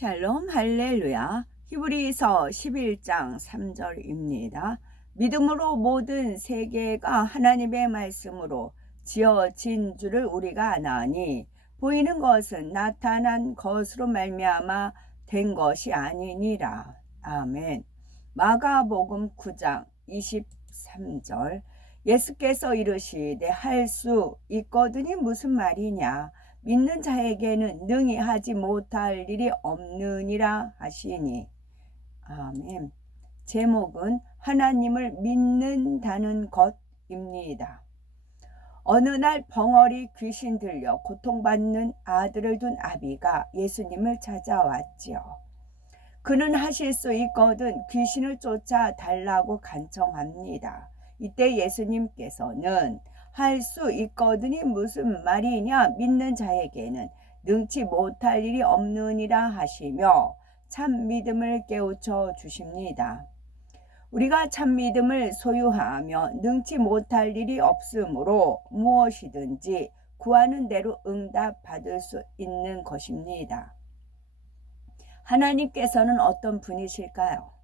샬롬 할렐루야. 히브리서 11장 3절입니다. 믿음으로 모든 세계가 하나님의 말씀으로 지어진 줄을 우리가 아나니 보이는 것은 나타난 것으로 말미암아 된 것이 아니니라. 아멘. 마가복음 9장 23절. 예수께서 이르시되 할 수 있거든이 무슨 말이냐, 믿는 자에게는 능히 하지 못할 일이 없느니라 하시니. 아멘. 제목은 하나님을 믿는다는 것입니다. 어느 날 벙어리 귀신 들려 고통받는 아들을 둔 아비가 예수님을 찾아왔지요. 그는 하실 수 있거든 귀신을 쫓아 달라고 간청합니다. 이때 예수님께서는 할 수 있거든이 무슨 말이냐, 믿는 자에게는 능치 못할 일이 없느니라 하시며 참 믿음을 깨우쳐 주십니다. 우리가 참 믿음을 소유하며 능치 못할 일이 없으므로 무엇이든지 구하는 대로 응답 받을 수 있는 것입니다. 하나님께서는 어떤 분이실까요?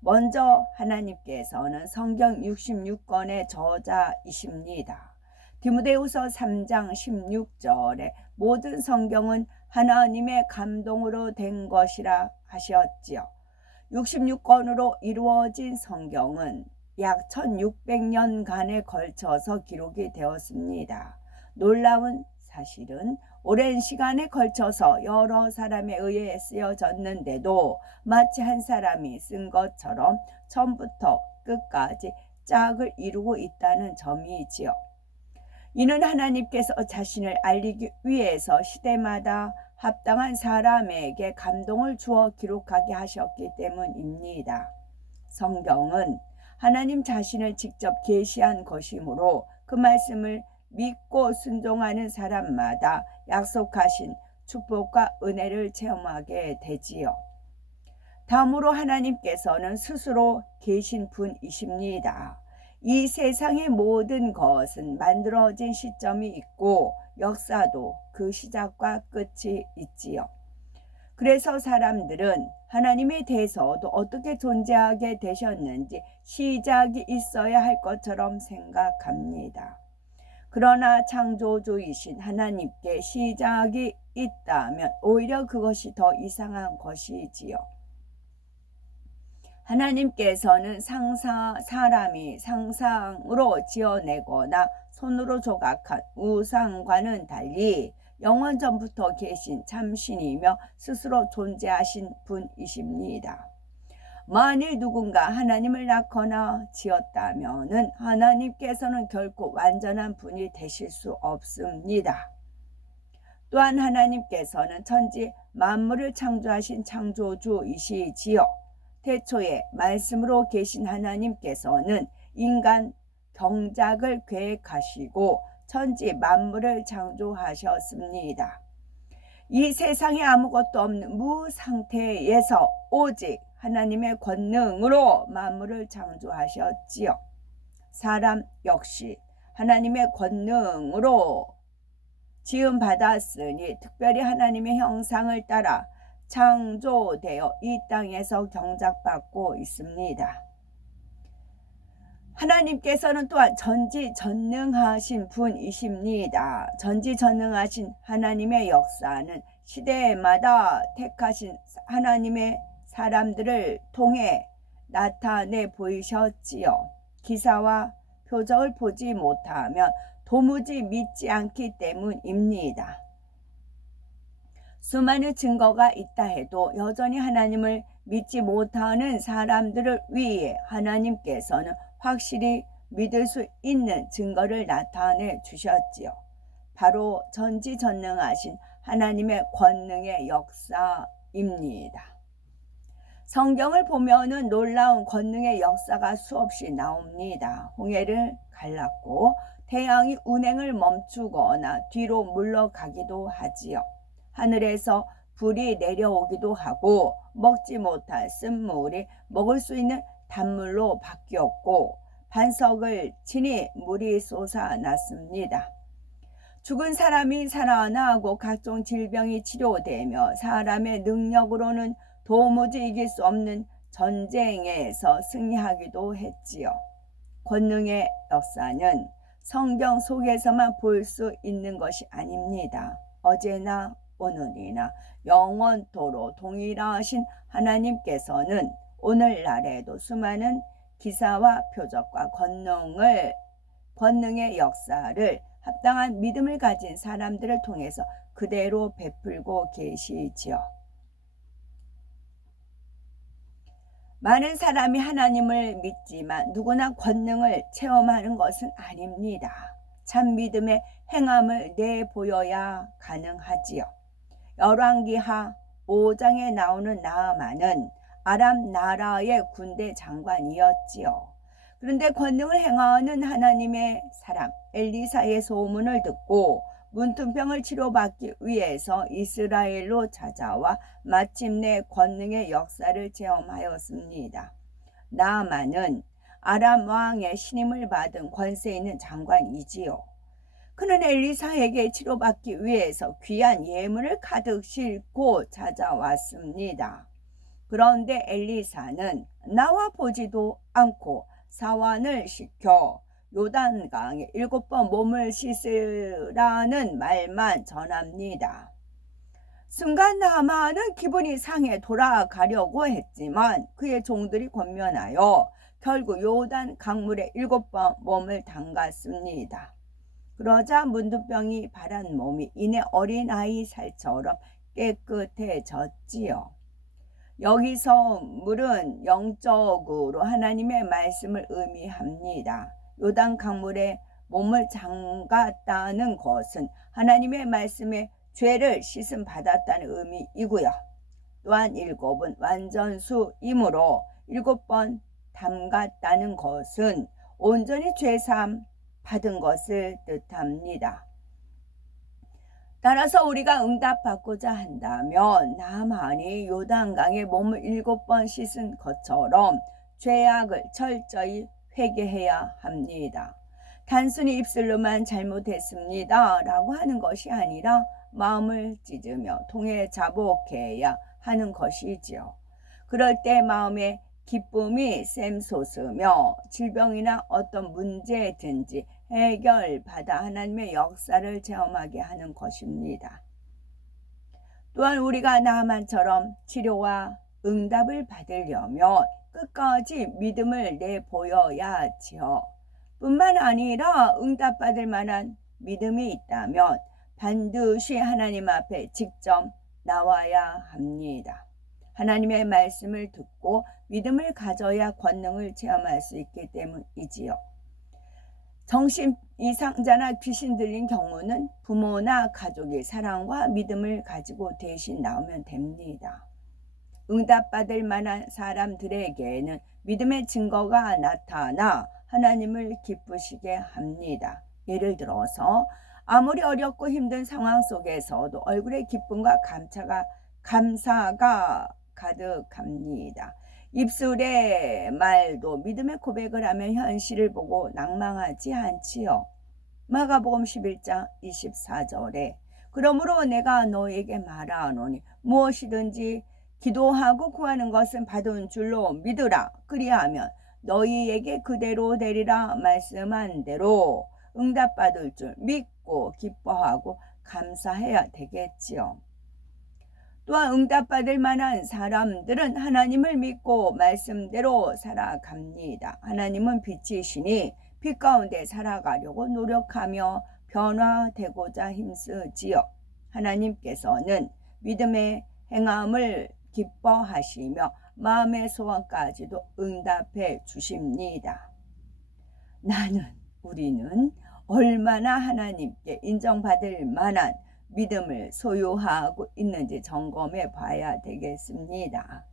먼저 하나님께서는 성경 66권의 저자이십니다. 디모데후서 3장 16절에 모든 성경은 하나님의 감동으로 된 것이라 하셨지요. 66권으로 이루어진 성경은 약 1600년간에 걸쳐서 기록이 되었습니다. 놀라운 사실은 오랜 시간에 걸쳐서 여러 사람에 의해 쓰여졌는데도 마치 한 사람이 쓴 것처럼 처음부터 끝까지 짝을 이루고 있다는 점이지요. 이는 하나님께서 자신을 알리기 위해서 시대마다 합당한 사람에게 감동을 주어 기록하게 하셨기 때문입니다. 성경은 하나님 자신을 직접 계시한 것이므로 그 말씀을 믿고 순종하는 사람마다 약속하신 축복과 은혜를 체험하게 되지요. 다음으로 하나님께서는 스스로 계신 분이십니다. 이 세상의 모든 것은 만들어진 시점이 있고 역사도 그 시작과 끝이 있지요. 그래서 사람들은 하나님에 대해서도 어떻게 존재하게 되셨는지 시작이 있어야 할 것처럼 생각합니다. 그러나 창조주이신 하나님께 시작이 있다면 오히려 그것이 더 이상한 것이지요. 하나님께서는 사람이 상상으로 지어내거나 손으로 조각한 우상과는 달리 영원 전부터 계신 참신이며 스스로 존재하신 분이십니다. 만일 누군가 하나님을 낳거나 지었다면 하나님께서는 결코 완전한 분이 되실 수 없습니다. 또한 하나님께서는 천지 만물을 창조하신 창조주이시지요. 태초에 말씀으로 계신 하나님께서는 인간 경작을 계획하시고 천지 만물을 창조하셨습니다. 이 세상에 아무것도 없는 무상태에서 오직 하나님의 권능으로 만물을 창조하셨지요. 사람 역시 하나님의 권능으로 지음받았으니 특별히 하나님의 형상을 따라 창조되어 이 땅에서 경작받고 있습니다. 하나님께서는 또한 전지전능하신 분이십니다. 전지전능하신 하나님의 역사는 시대마다 택하신 하나님의 사람들을 통해 나타내 보이셨지요. 기사와 표적을 보지 못하면 도무지 믿지 않기 때문입니다. 수많은 증거가 있다 해도 여전히 하나님을 믿지 못하는 사람들을 위해 하나님께서는 확실히 믿을 수 있는 증거를 나타내 주셨지요. 바로 전지전능하신 하나님의 권능의 역사입니다. 성경을 보면은 놀라운 권능의 역사가 수없이 나옵니다. 홍해를 갈랐고 태양이 운행을 멈추거나 뒤로 물러가기도 하지요. 하늘에서 불이 내려오기도 하고 먹지 못할 쓴물이 먹을 수 있는 단물로 바뀌었고 반석을 치니 물이 솟아났습니다. 죽은 사람이 살아나고 각종 질병이 치료되며 사람의 능력으로는 도무지 이길 수 없는 전쟁에서 승리하기도 했지요. 권능의 역사는 성경 속에서만 볼 수 있는 것이 아닙니다. 어제나 오늘이나 영원토록 동일하신 하나님께서는 오늘날에도 수많은 기사와 표적과 권능의 역사를 합당한 믿음을 가진 사람들을 통해서 그대로 베풀고 계시지요. 많은 사람이 하나님을 믿지만 누구나 권능을 체험하는 것은 아닙니다. 참 믿음의 행함을 내보여야 가능하지요. 열왕기하 5장에 나오는 나아만은 아람 나라의 군대 장관이었지요. 그런데 권능을 행하는 하나님의 사람 엘리사의 소문을 듣고 문둥병을 치료받기 위해서 이스라엘로 찾아와 마침내 권능의 역사를 체험하였습니다. 나아만은 아람 왕의 신임을 받은 권세 있는 장관이지요. 그는 엘리사에게 치료받기 위해서 귀한 예물을 가득 싣고 찾아왔습니다. 그런데 엘리사는 나와 보지도 않고 사환을 시켜 요단강에 7번 몸을 씻으라는 말만 전합니다. 순간 나아만은 기분이 상해 돌아가려고 했지만 그의 종들이 권면하여 결국 요단 강물에 7번 몸을 담갔습니다. 그러자 문둥병이 바란 몸이 이내 어린아이 살처럼 깨끗해졌지요. 여기서 물은 영적으로 하나님의 말씀을 의미합니다. 요단 강물에 몸을 담갔다는 것은 하나님의 말씀에 죄를 씻음 받았다는 의미이고요. 또한 7은 완전수이므로 7번 담갔다는 것은 온전히 죄사함 받은 것을 뜻합니다. 따라서 우리가 응답받고자 한다면 나만이 요단강에 몸을 7번 씻은 것처럼 죄악을 철저히 회개해야 합니다. 단순히 입술로만 잘못했습니다 라고 하는 것이 아니라 마음을 찢으며 통해 자복해야 하는 것이지요. 그럴 때 마음에 기쁨이 샘솟으며 질병이나 어떤 문제든지 해결받아 하나님의 역사를 체험하게 하는 것입니다. 또한 우리가 나만처럼 치료와 응답을 받으려면 끝까지 믿음을 내보여야지요. 뿐만 아니라 응답받을 만한 믿음이 있다면 반드시 하나님 앞에 직접 나와야 합니다. 하나님의 말씀을 듣고 믿음을 가져야 권능을 체험할 수 있기 때문이지요. 정신 이상자나 귀신 들린 경우는 부모나 가족이 사랑과 믿음을 가지고 대신 나오면 됩니다. 응답받을 만한 사람들에게는 믿음의 증거가 나타나 하나님을 기쁘시게 합니다. 예를 들어서 아무리 어렵고 힘든 상황 속에서도 얼굴에 기쁨과 감사가 가득합니다. 입술의 말도 믿음의 고백을 하면 현실을 보고 낭망하지 않지요. 마가복음 11장 24절에 그러므로 내가 너에게 말하노니 무엇이든지 기도하고 구하는 것은 받은 줄로 믿으라. 그리하면 너희에게 그대로 되리라. 말씀한 대로 응답받을 줄 믿고 기뻐하고 감사해야 되겠지요. 또한 응답받을 만한 사람들은 하나님을 믿고 말씀대로 살아갑니다. 하나님은 빛이시니 빛 가운데 살아가려고 노력하며 변화되고자 힘쓰지요. 하나님께서는 믿음의 행함을 기뻐하시며 마음의 소원까지도 응답해 주십니다. 우리는 얼마나 하나님께 인정받을 만한 믿음을 소유하고 있는지 점검해 봐야 되겠습니다.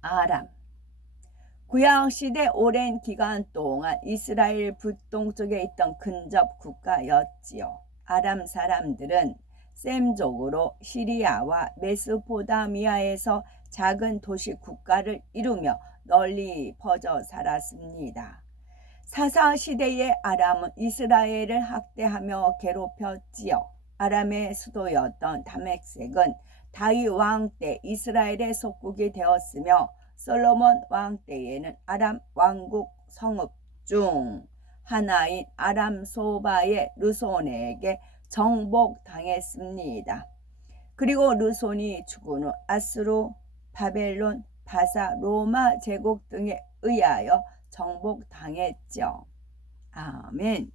아람 구약시대 오랜 기간 동안 이스라엘 북동쪽에 있던 근접 국가였지요. 아람 사람들은 셈족으로 시리아와 메소포타미아에서 작은 도시 국가를 이루며 널리 퍼져 살았습니다. 사사 시대의 아람은 이스라엘을 학대하며 괴롭혔지요. 아람의 수도였던 다메섹은 다윗 왕 때 이스라엘의 속국이 되었으며 솔로몬 왕 때에는 아람 왕국 성읍 중 하나인 아람 소바의 르손에게 정복당했습니다. 그리고 르손이 죽은 후 아수르, 바벨론, 바사, 로마 제국 등에 의하여 정복당했죠. 아멘.